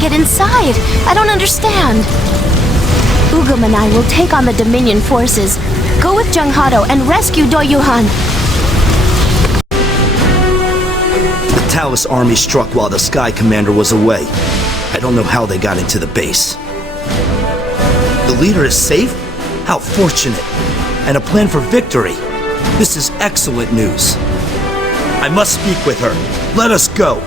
Get inside! I don't understand! Ugum and I will take on the Dominion forces, go with Junghado and rescue Doyuhan. The Talus army struck while the Sky Commander was away. I don't know how they got into the base. The leader is safe? How fortunate! And a plan for victory! This is excellent news. I must speak with her. Let us go!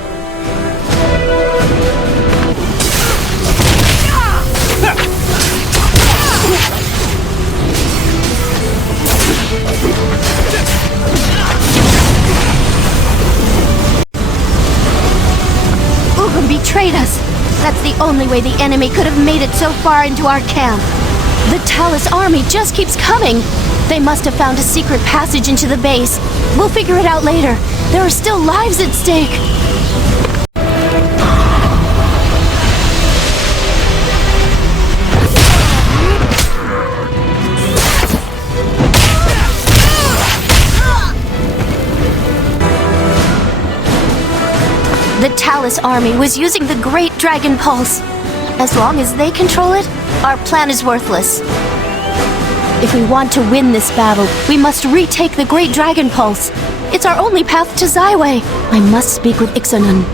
Ugum betrayed us. That's the only way the enemy could have made it so far into our camp. The Talus army just keeps coming. They must have found a secret passage into the base. We'll figure it out later. There are still lives at stake. The Talus army was using the Great Dragon Pulse. As long as they control it, our plan is worthless. If we want to win this battle, we must retake the Great Dragon Pulse. It's our only path to Zyway. I must speak with Ixonan.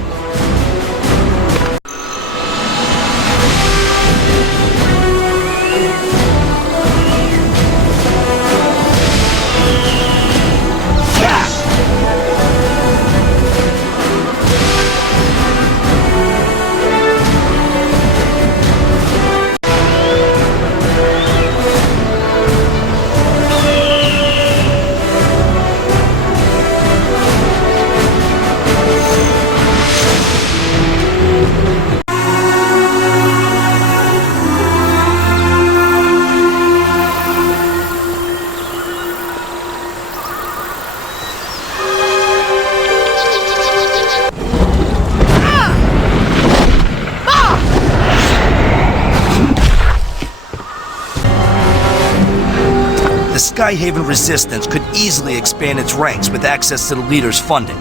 Skyhaven Resistance could easily expand its ranks with access to the leader's funding.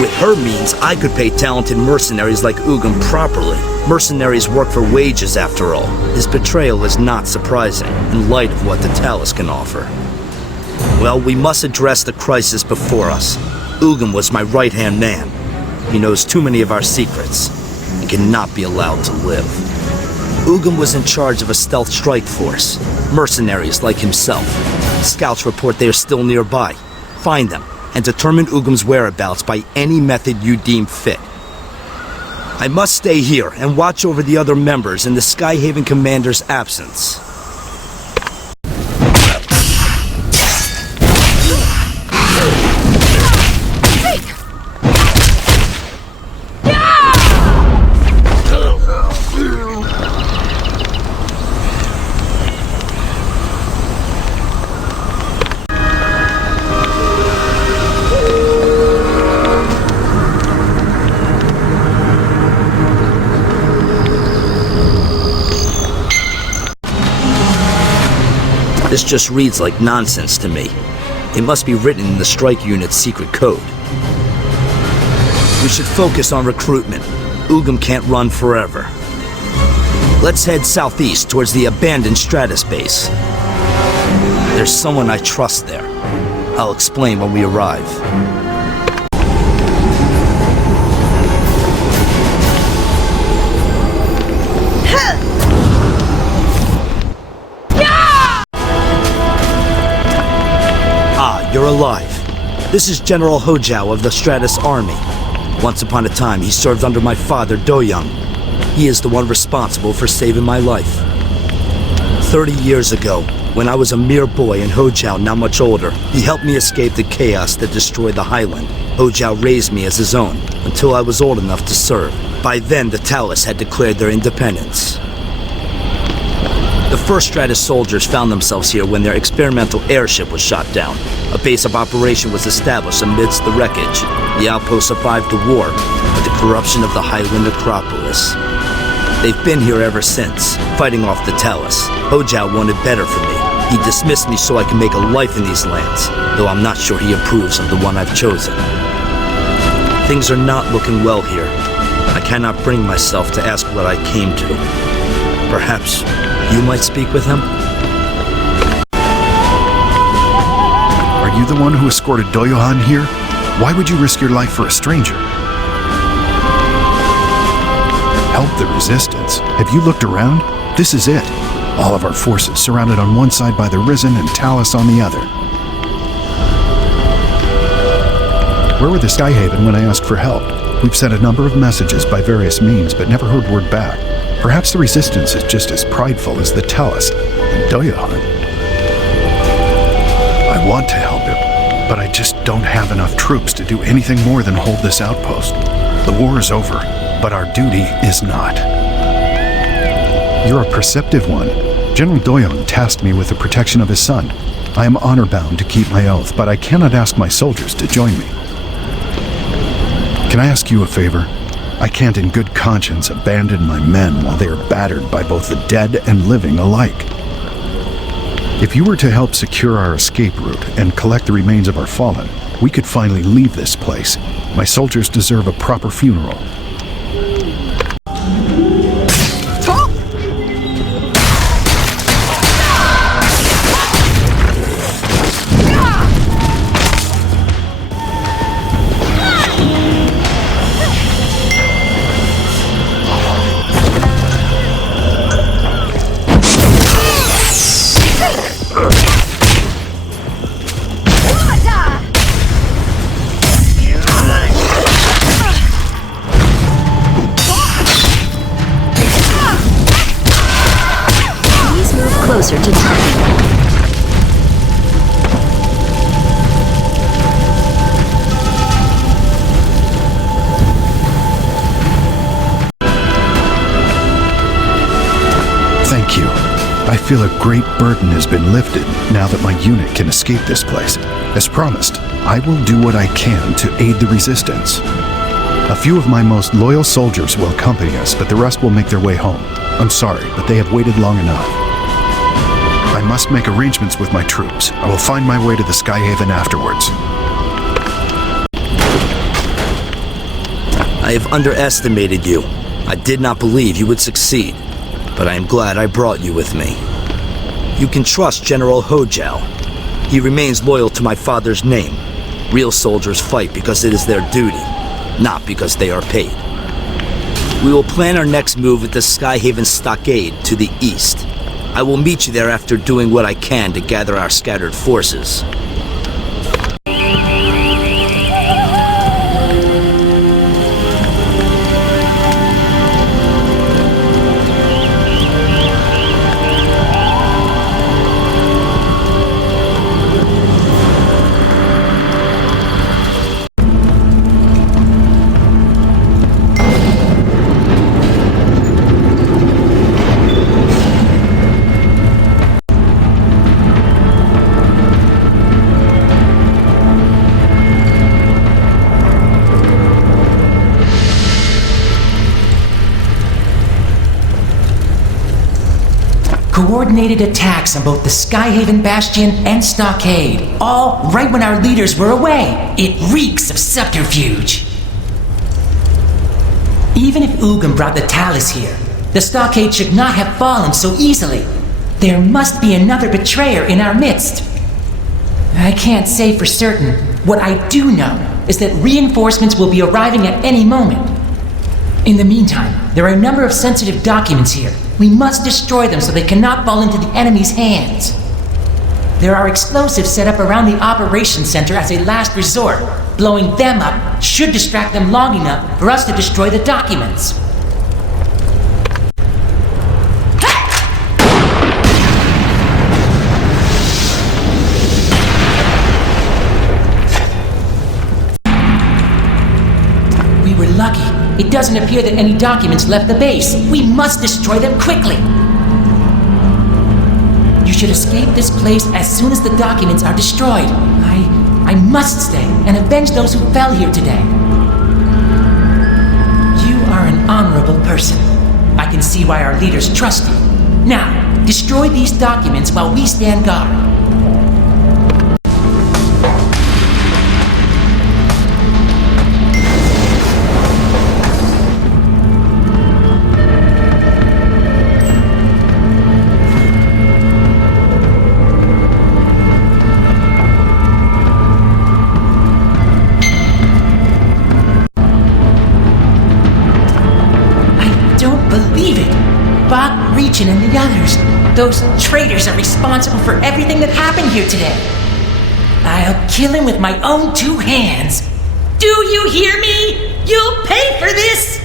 With her means, I could pay talented mercenaries like Ugum properly. Mercenaries work for wages, after all. His betrayal is not surprising, in light of what the Talus can offer. Well, we must address the crisis before us. Ugum was my right-hand man. He knows too many of our secrets, and cannot be allowed to live. Ugum was in charge of a stealth strike force. Mercenaries like himself. Scouts report they are still nearby. Find them, and determine Ugum's whereabouts by any method you deem fit. I must stay here and watch over the other members in the Skyhaven Commander's absence. This just reads like nonsense to me. It must be written in the strike unit's secret code. We should focus on recruitment. Ugum can't run forever. Let's head southeast towards the abandoned Stratus base. There's someone I trust there. I'll explain when we arrive. You're alive. This is General Hojao of the Stratus Army. Once upon a time, he served under my father, Doyoung. He is the one responsible for saving my life. 30 years ago, when I was a mere boy and Hojao not much older, he helped me escape the chaos that destroyed the Highland. Hojao raised me as his own, until I was old enough to serve. By then, the Talus had declared their independence. The first Stratus soldiers found themselves here when their experimental airship was shot down. A base of operation was established amidst the wreckage. The outpost survived the war, but the corruption of the Highland Acropolis. They've been here ever since, fighting off the Talus. Hojao wanted better for me. He dismissed me so I can make a life in these lands, though I'm not sure he approves of the one I've chosen. Things are not looking well here. I cannot bring myself to ask what I came to. Perhaps you might speak with him? Are you the one who escorted Doyohan here? Why would you risk your life for a stranger? Help the resistance. Have you looked around? This is it. All of our forces surrounded on one side by the Risen and Talus on the other. Where were the Skyhaven when I asked for help? We've sent a number of messages by various means, but never heard word back. Perhaps the Resistance is just as prideful as the Talus and Doyohan. I want to help him, but I just don't have enough troops to do anything more than hold this outpost. The war is over, but our duty is not. You're a perceptive one. General Doyon tasked me with the protection of his son. I am honor-bound to keep my oath, but I cannot ask my soldiers to join me. Can I ask you a favor? I can't in good conscience abandon my men while they are battered by both the dead and living alike. If you were to help secure our escape route and collect the remains of our fallen, we could finally leave this place. My soldiers deserve a proper funeral. Closer to time. Thank you. I feel a great burden has been lifted now that my unit can escape this place. As promised, I will do what I can to aid the resistance. A few of my most loyal soldiers will accompany us, but the rest will make their way home. I'm sorry, but they have waited long enough. I must make arrangements with my troops. I will find my way to the Skyhaven afterwards. I have underestimated you. I did not believe you would succeed, but I am glad I brought you with me. You can trust General Hojao. He remains loyal to my father's name. Real soldiers fight because it is their duty, not because they are paid. We will plan our next move at the Skyhaven Stockade to the east. I will meet you there after doing what I can to gather our scattered forces. Coordinated attacks on both the Skyhaven Bastion and Stockade, all right when our leaders were away. It reeks of subterfuge. Even if Ugin brought the Talus here, the Stockade should not have fallen so easily. There must be another betrayer in our midst. I can't say for certain. What I do know is that reinforcements will be arriving at any moment. In the meantime, there are a number of sensitive documents here. We must destroy them so they cannot fall into the enemy's hands. There are explosives set up around the operations center as a last resort. Blowing them up should distract them long enough for us to destroy the documents. We were lucky. It doesn't appear that any documents left the base. We must destroy them quickly. should escape this place as soon as the documents are destroyed. I must stay and avenge those who fell here today. You are an honorable person. I can see why our leaders trust you. Now, destroy these documents while we stand guard. And the others. Those traitors are responsible for everything that happened here today. I'll kill him with my own 2 hands. Do you hear me? You'll pay for this!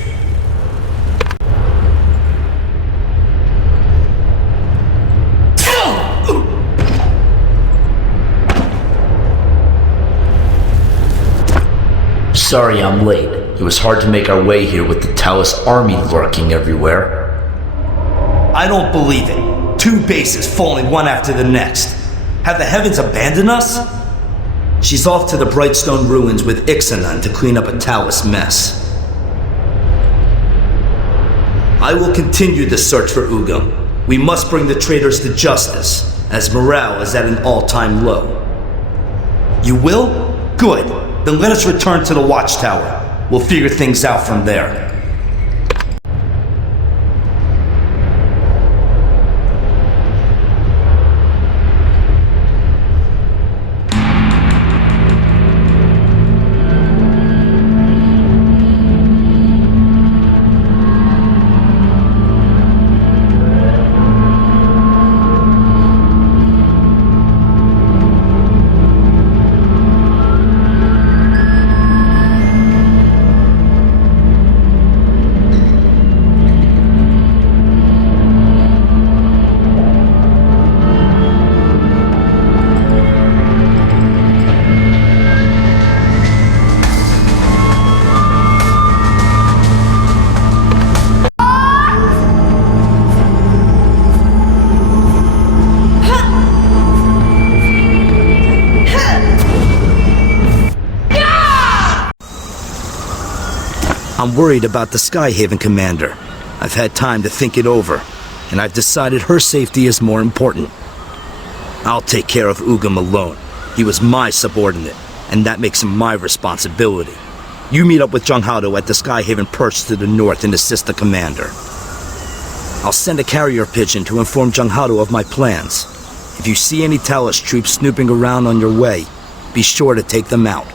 Sorry I'm late. It was hard to make our way here with the Talus army lurking everywhere. I don't believe it. 2 bases falling one after the next. Have the heavens abandoned us? She's off to the Brightstone ruins with Ixanan to clean up a Talus mess. I will continue the search for Ugam. We must bring the traitors to justice, as morale is at an all-time low. You will? Good. Then let us return to the Watchtower. We'll figure things out from there. I'm worried about the Skyhaven commander. I've had time to think it over, and I've decided her safety is more important. I'll take care of Ugam alone. He was my subordinate, and that makes him my responsibility. You meet up with Junghado at the Skyhaven perch to the north and assist the commander. I'll send a carrier pigeon to inform Junghado of my plans. If you see any Talus troops snooping around on your way, be sure to take them out.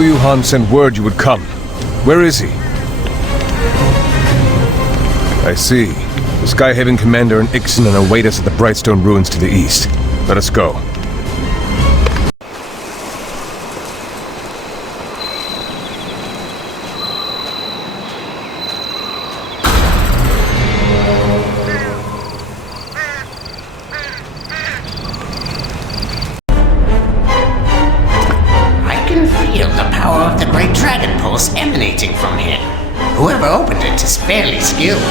Yuhan sent word you would come. Where is he? I see. The Skyhaven commander and Ixen await us at the Brightstone ruins to the east. Let us go. Emanating from here. Whoever opened it is fairly skilled.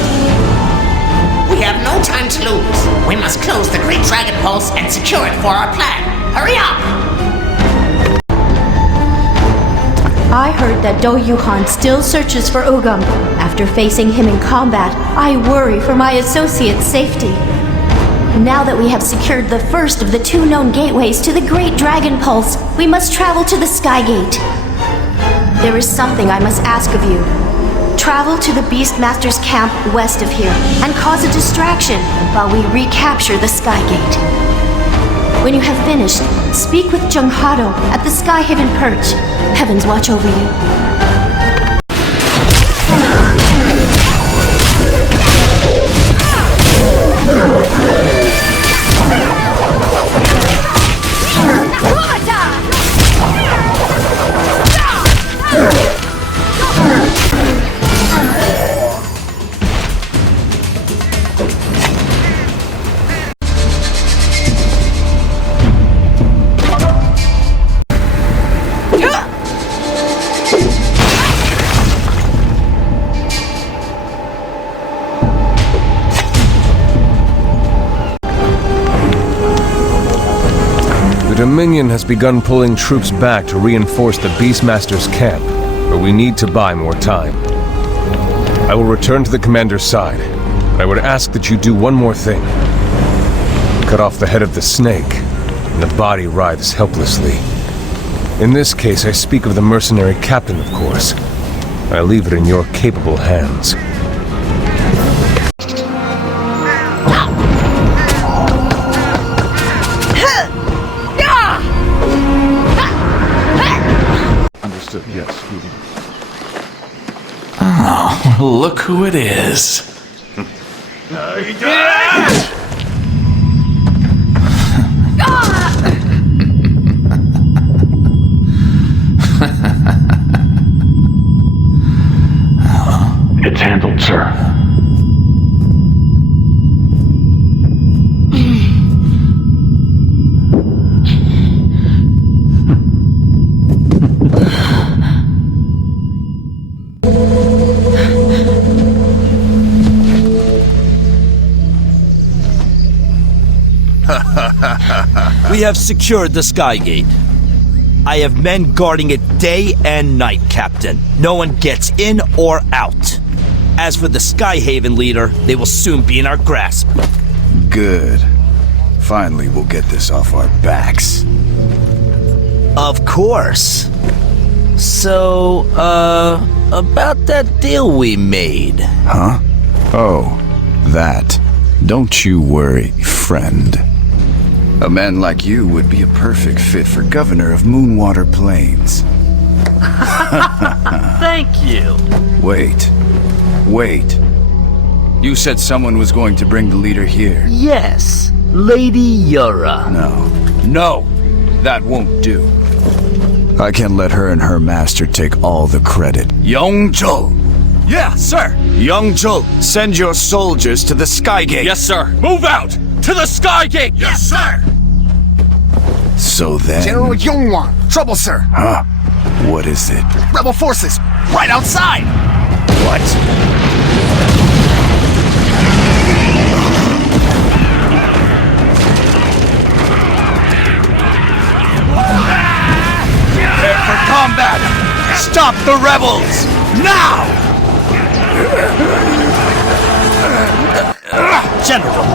We have no time to lose. We must close the Great Dragon Pulse and secure it for our plan. Hurry up! I heard that Do Yuhan still searches for Ugam. After facing him in combat, I worry for my associate's safety. Now that we have secured the first of the 2 known gateways to the Great Dragon Pulse, we must travel to the Skygate. There is something I must ask of you. Travel to the Beastmaster's camp west of here and cause a distraction while we recapture the Skygate. When you have finished, speak with Junghado at the Skyhaven Perch. Heavens watch over you. The Dominion has begun pulling troops back to reinforce the Beastmaster's camp, but we need to buy more time. I will return to the commander's side, but I would ask that you do one more thing. Cut off the head of the snake, and the body writhes helplessly. In this case, I speak of the mercenary captain, of course. I leave it in your capable hands. Understood, yes. Oh, look who it is. It's handled, sir. We have secured the Skygate. I have men guarding it day and night, Captain. No one gets in or out. As for the Skyhaven leader, they will soon be in our grasp. Good. Finally, we'll get this off our backs. Of course. So, about that deal we made. Huh? Oh, that. Don't you worry, friend. A man like you would be a perfect fit for governor of Moonwater Plains. Thank you. Wait. You said someone was going to bring the leader here. Yes, Lady Yura. No, that won't do. I can't let her and her master take all the credit. Yongzhou! Yeah, sir. Yongzhou, send your soldiers to the Skygate. Yes, sir. Move out! To the Skygate! Yes, sir. So then... General Yunma, trouble, sir. Huh? What is it? Rebel forces, right outside. What? Prepare for combat! Stop the rebels! Now! General!